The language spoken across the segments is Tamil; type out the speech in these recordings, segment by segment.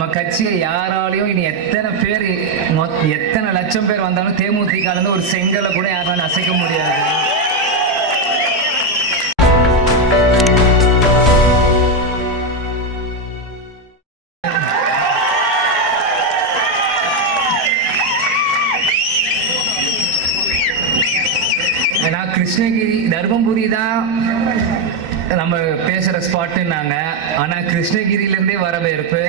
நம்ம கட்சியை யாராலையும் இனி எத்தனை பேர் மொத்- எத்தனை லட்சம் பேர் வந்தாலும் தேமுதிக இருந்து ஒரு செங்கலை கூட யாராலும் அசைக்க முடியாது. நான் கிருஷ்ணகிரி தர்மபுரி தான் நம்ம பேசுற ஸ்பாட்டுன்னாங்க ஆனா கிருஷ்ணகிரியில இருந்தே வரவேற்பு.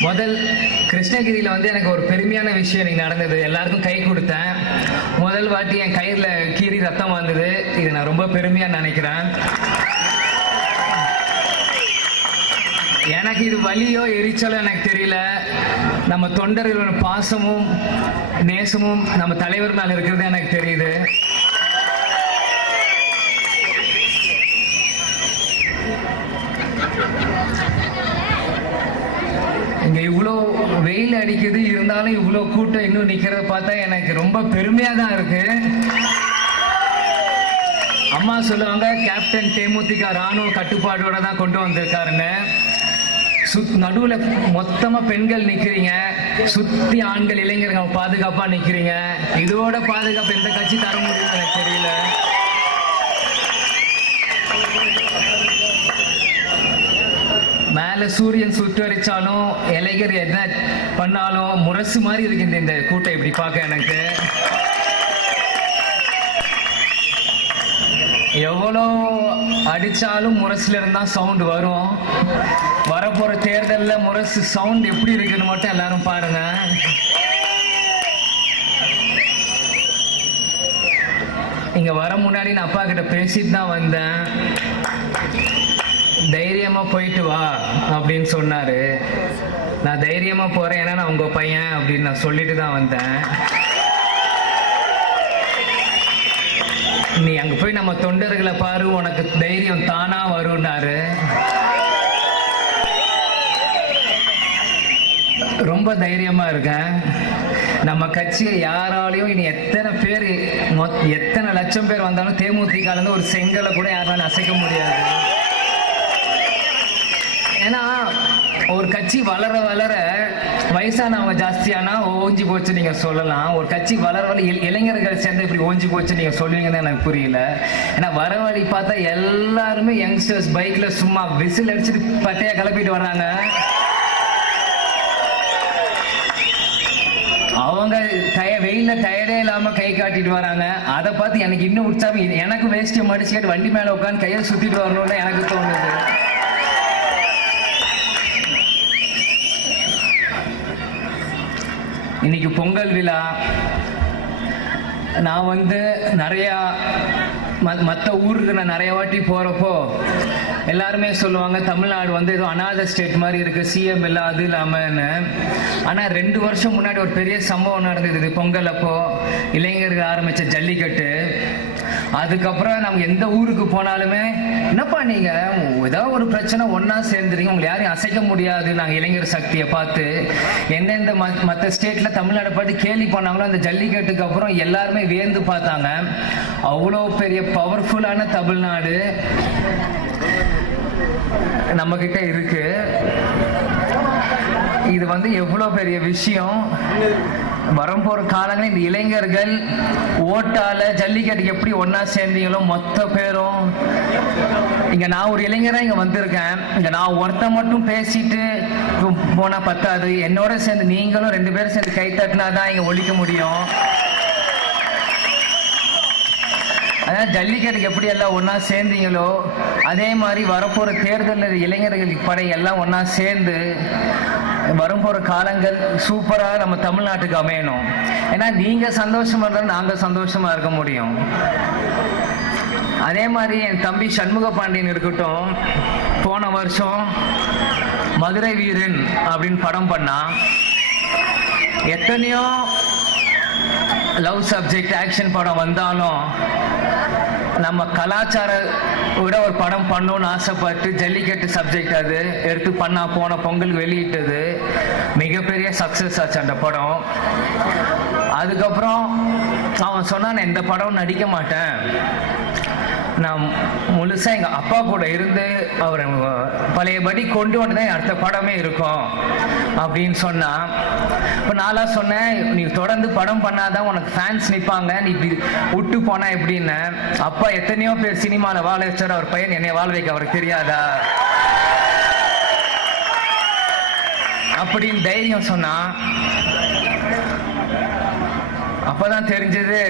முதல் கிருஷ்ணகிரியில வந்து எனக்கு ஒரு பெருமையான விஷயம் இன்னைக்கு நடந்தது. எல்லாருக்கும் கை கொடுத்தேன். முதல் வாட்டி என் கயிறில் கீறி ரத்தம் வந்தது. இது நான் ரொம்ப பெருமையா நினைக்கிறேன். எனக்கு இது வலியோ எரிச்சலோ எனக்கு தெரியல. நம்ம தொண்டர்களோட பாசமும் நேசமும் நம்ம தலைவர் மேல இருக்கிறது எனக்கு தெரியுது. இவ்வளோ வெயில் அடிக்குது இருந்தாலும் இவ்வளோ கூட்டம் இன்னும் நிற்கிறத பார்த்தா எனக்கு ரொம்ப பெருமையாக தான் இருக்கு. அம்மா சொல்லுவாங்க கேப்டன் தேமுதிக ராணுவ கட்டுப்பாடோட தான் கொண்டு வந்திருக்காருன்னு. சுத் நடுவில் மொத்தமாக பெண்கள் நிற்கிறீங்க சுத்தி ஆண்கள் இளைஞர்கள் பாதுகாப்பாக நிற்கிறீங்க இதோட பாதுகாப்பு எந்த கட்சி தர முடியும்னு எனக்கு தெரியல. சூரியன் சுட்டரிச்சாலும் இலைகள் என்ன பண்ணாலும் முரசு மாதிரி இருக்குது இந்த- கூட்டம் இப்படி பார்க்க எனக்கு. எவ்வளோ அடிச்சாலும் முரசுல இருந்தா சவுண்ட் வரும். வரப்போற தேர்தலில் முரசு சவுண்ட் எப்படி இருக்குன்னு மட்டும் எல்லாரும் பாருங்க. இங்க வர முன்னாடி நான் அப்பா கிட்ட பேசிட்டு தான் வந்தேன். தைரியமா போயிட்டு வா அப்படின்னு சொன்னாரு. நான் தைரியமா போறேன் ஏன்னா நான் உங்க பையன் அப்படின்னு நான் சொல்லிட்டு தான் வந்தேன். நீ அங்க போய் நம்ம தொண்டர்களை பாரு உனக்கு தைரியம் தானா வரும்னாரு. ரொம்ப தைரியமா இருக்கேன். நம்ம கட்சியை யாராலையும் இனி எத்தனை பேர் மொத்- எத்தனை லட்சம் பேர் வந்தாலும் தேமுதிகாலேருந்து இருந்து ஒரு செங்கலை கூட யாராலும் அசைக்க முடியாது. ஏன்னா ஒரு கட்சி வளர வளர வயசானவங்க ஜாஸ்தியானா ஓஞ்சி போச்சு நீங்க சொல்லலாம். ஒரு கட்சி வளர வளர இளைஞர்கள் சேர்ந்து இப்படி ஓஞ்சி போச்சு நீங்க சொல்லுவீங்கன்னு எனக்கு புரியல. ஏன்னா வர வழி பார்த்தா எல்லாருமே யங்ஸ்டர்ஸ் பைக்ல சும்மா விசில் அடிச்சுட்டு பட்டையா கிளப்பிட்டு வர்றாங்க. அவங்க டய வெயில டயர்டே இல்லாம கை காட்டிட்டு வராங்க. அதை பார்த்து எனக்கு இன்னும் உற்சாகம். எனக்கு வேஸ்ட்டு மடிச்சுக்கிட்டு வண்டி மேல உட்காந்து கையை சுத்திட்டு வரணும்னு எனக்கு தோணுது. இன்னைக்கு பொங்கல் விழா. நான் வந்து நிறையா மற்ற ஊருக்கு நான் நிறைய வாட்டி போறப்போ எல்லாருமே சொல்லுவாங்க தமிழ்நாடு வந்து ஏதோ அநாத ஸ்டேட் மாதிரி இருக்கு சிஎம் இல்லை அது இல்லாமன்னு. ஆனா ரெண்டு வருஷம் முன்னாடி ஒரு பெரிய சம்பவம் நடந்தது பொங்கல் அப்போ. இளைஞர்கள் ஆரம்பிச்ச ஜல்லிக்கட்டு. அதுக்கப்புறம் நம்ம எந்த ஊருக்கு போனாலுமே என்னப்பா நீங்க? ஏதாவது ஒரு பிரச்சனை ஒன்னா சேர்ந்துறீங்க. உங்களை யாரையும் அசைக்க முடியாது. நாங்க இளைஞர் சக்தியை பார்த்து எந்தெந்த மற்ற ஸ்டேட்ல தமிழ்நாடு பார்த்து கேலி பண்ணாங்களோ அந்த ஜல்லிக்கட்டுக்கு அப்புறம் எல்லாருமே வியந்து பார்த்தாங்க. அவ்வளோ பெரிய பவர்ஃபுல்லான தமிழ்நாடு நம்ம கிட்ட இருக்கு. இது வந்து எவ்வளோ பெரிய விஷயம்? வரம்போற காலங்களில் இந்த இளைஞர்கள் ஓட்டால ஜல்லிக்கட்டுக்கு எப்படி ஒன்னா சேர்ந்தீங்களோ மொத்த பேரும். இங்க நான் ஒரு இளைஞரா இங்க வந்திருக்கேன். இங்க நான் ஒருத்தன் மட்டும் பேசிட்டு போனா பத்தாது. என்னோட சேர்ந்து நீங்களும் ரெண்டு பேரும் சேர்ந்து கை தட்டினாதான் இங்க ஒழிக்க முடியும். அதாவது ஜல்லிக்கட்டுக்கு எப்படி எல்லாம் ஒன்றா சேர்ந்தீங்களோ அதே மாதிரி வரப்போற தேர்தலில் இளைஞர்கள் படை எல்லாம் ஒண்ணா சேர்ந்து வரும் போகிற காலங்கள் சூப்பரா நம்ம தமிழ்நாட்டுக்கு அமையணும். ஏன்னா நீங்க சந்தோஷமா இருந்தா நாங்க சந்தோஷமா இருக்க முடியும். அதே மாதிரி என் தம்பி சண்முக பாண்டியன் இருக்கட்டும் போன வருஷம் மதுரை வீரன் அப்படின்னு படம் பண்ணா எத்தனையோ லவ் சப்ஜெக்ட் ஆக்ஷன் படம் வந்தாலும் நம்ம கலாச்சார விட ஒரு படம் பண்ணணும்னு ஆசைப்பட்டு ஜல்லிக்கட்டு சப்ஜெக்ட் அது எடுத்து பண்ணா போன பொங்கல் வெளியிட்டது. மிகப்பெரிய சக்சஸ் ஆச்சு அந்த படம். அதுக்கப்புறம் அவன் சொன்னான் "நான் இந்த படம் நடிக்க மாட்டேன். நான் முழுசா எங்க அப்பா கூட இருந்து அவர் பழையபடி கொண்டு வந்து தான் அடுத்த படமே இருக்கும் அப்படின்னு சொன்னா இப்போ நான்லாம் சொன்னேன் நீ தொடர்ந்து படம் பண்ணாதான் உனக்கு ஃபேன்ஸ் நிற்பாங்க நீ இப்படி விட்டு போனா எப்படின்னு? அப்பா எத்தனையோ பேர் சினிமாவில் வாழ வச்சார் அவர் பையன் என்னை வாழ வைக்க அவருக்கு தெரியாதா? அப்படின்னு தைரியம் சொன்னா அப்பதான் தெரிஞ்சது.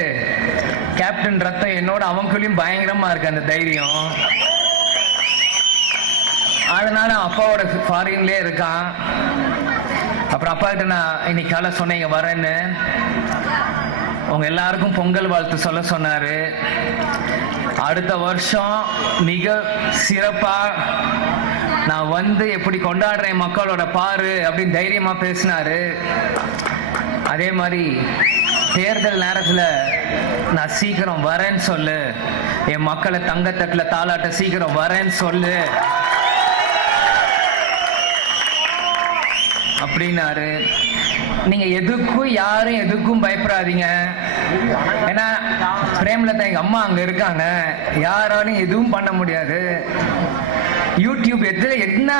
கேப்டன் ரத்தம் என்னோட அவங்களும் பயங்கரமா இருக்கு அந்த தைரியம். அதனால அப்பாவோட ஃபாரின்லயே இருக்கான். அப்புறம் அப்பா கிட்ட நான் இன்னைக்கு காலை சொன்னேன் வரேன்னு. உங்க எல்லாருக்கும் பொங்கல் வாழ்த்து சொல்ல சொன்னாரு. அடுத்த வருஷம் மிக சிறப்பா நான் வந்து எப்படி கொண்டாடுறேன் மக்களோட பாரு அப்படின்னு தைரியமா பேசினாரு. அதே மாதிரி தேர்தல் நேரத்தில் நான் சீக்கிரம் வரேன்னு சொல்லு. என் மக்களை தங்கத்தட்டில் தாளாட்ட சீக்கிரம் வரேன்னு சொல்லு. அப்படின்னாரு. நீங்க எதுக்கும் யாரும் எதுக்கும் பயப்படாதீங்க. ஏன்னா பிரேமலதா எங்க அம்மா அங்க இருக்காங்க. யாராலும் எதுவும் பண்ண முடியாது. யூடியூப் எத்தனை என்ன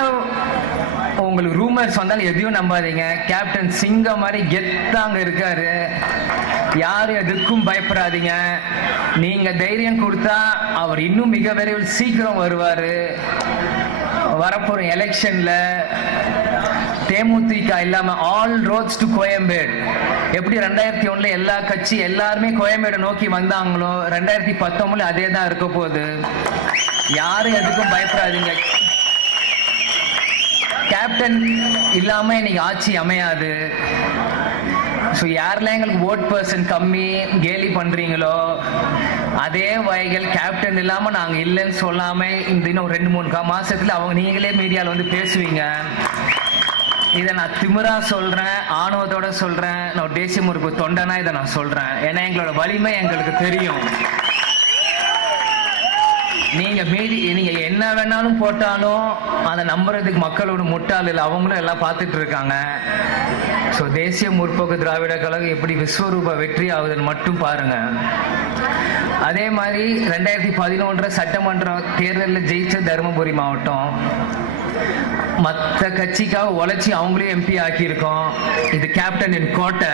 உங்களுக்கு ரூமர்ஸ் வந்தாலும் எதையும் நம்பாதீங்க. கேப்டன் சிங்க மாதிரி கெத்தாங்க இருக்காரு. யார் எதுக்கும் பயப்படாதீங்க. நீங்க தைரியம் கொடுத்தா அவர் இன்னும் மிக விரைவில் சீக்கிரம் வருவாரு. வரப்போற எலெக்ஷன்ல தேமுதிக இல்லாம ஆல் ரோட்ஸ் டு கோயம்பேடு எப்படி ரெண்டாயிரத்தி ஒண்ணுல எல்லா கட்சி எல்லாருமே கோயம்பேடு நோக்கி வந்தாங்களோ ரெண்டாயிரத்தி பத்தொன்பதுல அதே தான் இருக்க போகுது. யாரும் எதுக்கும் பயப்படாதீங்க. கேப்டன் இல்லாம இன்னைக்கு ஆட்சி அமையாது. ஸோ யாரெல்லாம் எங்களுக்கு ஓட் பர்சன் கம்மி கேலி பண்றீங்களோ? அதே வகைகள் கேப்டன் இல்லாம நாங்க இல்லைன்னு சொல்லாம இந்த இன்னும் ரெண்டு மூணு கா- மாசத்துல அவங்க நீங்களே மீடியால வந்து பேசுவீங்க. இதை நான் திமிரா சொல்றேன் ஆணவத்தோட சொல்றேன். நான் தேசிய முறுப்பு தொண்டனா இதை நான் சொல்றேன். ஏன்னா எங்களோட வலிமை எங்களுக்கு தெரியும். நீங்க மீதி நீங்க என்ன வேணாலும் போட்டாலும் அதை நம்புறதுக்கு மக்களோட முட்டாள் இல்லை அவங்களும் எல்லாம் பார்த்துட்டு இருக்காங்க. ஸோ தேசிய முற்போக்கு திராவிட கழகம் எப்படி விஸ்வரூப வெற்றி ஆகுதுன்னு மட்டும் பாருங்க. அதே மாதிரி ரெண்டாயிரத்தி பதினொன்று சட்டமன்ற தேர்தலில் ஜெயிச்ச தருமபுரி மாவட்டம். மற்ற கட்சிக்காக உழைச்சி அவங்களே எம்பி ஆக்கியிருக்கோம். இது கேப்டன் என் கோட்டை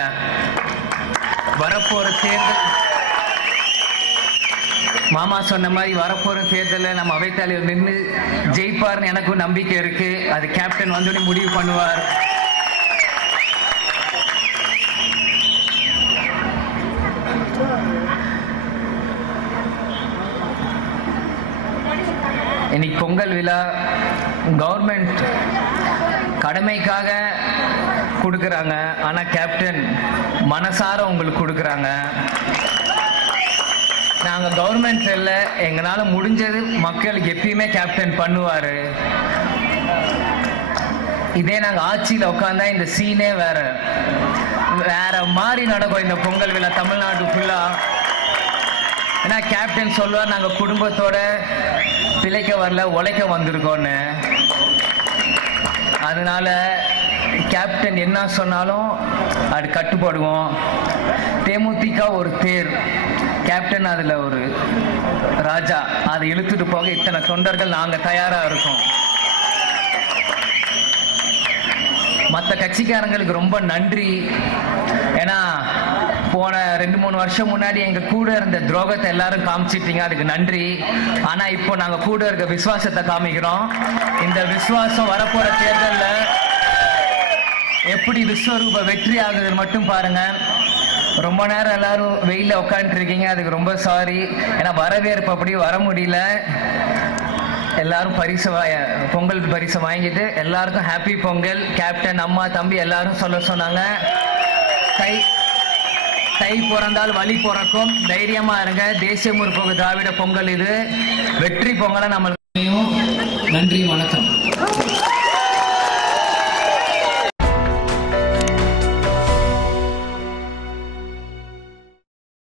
வரப்போற தேர்தல் மாமா சொன்ன மாதிரி வரப்போற தேர்தலில் நம்ம அவைத்தலைவர் நின்று ஜெயிப்பார்னு எனக்கும் நம்பிக்கை இருக்கு. அது கேப்டன் வந்தோடனே முடிவு பண்ணுவார். இன்னைக்கு பொங்கல் விழா கவர்மெண்ட் கடமைக்காக கொடுக்குறாங்க. ஆனால் கேப்டன் மனசார உங்களுக்கு கொடுக்குறாங்க. நாங்க கவர்மெண்ட் இல்ல. எங்களால முடிஞ்சது மக்களுக்கு எப்பயுமே கேப்டன் பண்ணுவாரு. இதே நாங்க ஆட்சியில உட்காந்தா இந்த சீனே வேற. வேற மாதிரி நடக்கும் இந்த பொங்கல் விழா தமிழ்நாடு ஃபுல்லா ஏன்னா கேப்டன் சொல்லுவார் நாங்க குடும்பத்தோட பிழைக்க வரல உழைக்க வந்திருக்கோன்னு அதனால கேப்டன் என்ன சொன்னாலும் அது கட்டுப்படுவோம். தேமுதிக ஒரு தேர். கேப்டன் அதுல ஒரு ராஜா அதை இழுத்துட்டு போக இத்தனை தொண்டர்கள் நாங்க தயாரா இருக்கோம். மற்ற கட்சிக்காரங்களுக்கு ரொம்ப நன்றி. ஏன்னா போன ரெண்டு மூணு வருஷம் முன்னாடி எங்க கூட இருந்த துரோகத்தை எல்லாரும் காமிச்சிட்டீங்க அதுக்கு நன்றி. ஆனா இப்போ நாங்க கூட இருக்க விசுவாசத்தை காமிக்கிறோம். இந்த விசுவாசம் வரப்போற தேர்தல்ல எப்படி விஸ்வரூப வெற்றி ஆகுது மட்டும் பாருங்க. ரொம்ப நேரம் எல்லாரும் வெயில உட்காந்துட்டு இருக்கீங்க. அதுக்கு ரொம்ப சாரி ஏன்னா வரவேற்பு அப்படி வர முடியல. எல்லாரும் பரிசு பொங்கல் பரிசு வாங்கிட்டு எல்லாருக்கும் ஹாப்பி பொங்கல். கேப்டன் அம்மா தம்பி எல்லாரும் சொல்ல சொன்னாங்க. கை கை பிறந்தால் வழி பிறக்கும். தைரியமா இருங்க. தேசிய முற்போக்கு திராவிட பொங்கல் இது. வெற்றி பொங்கலை நம்மளுக்கு நன்றி வணக்கம்.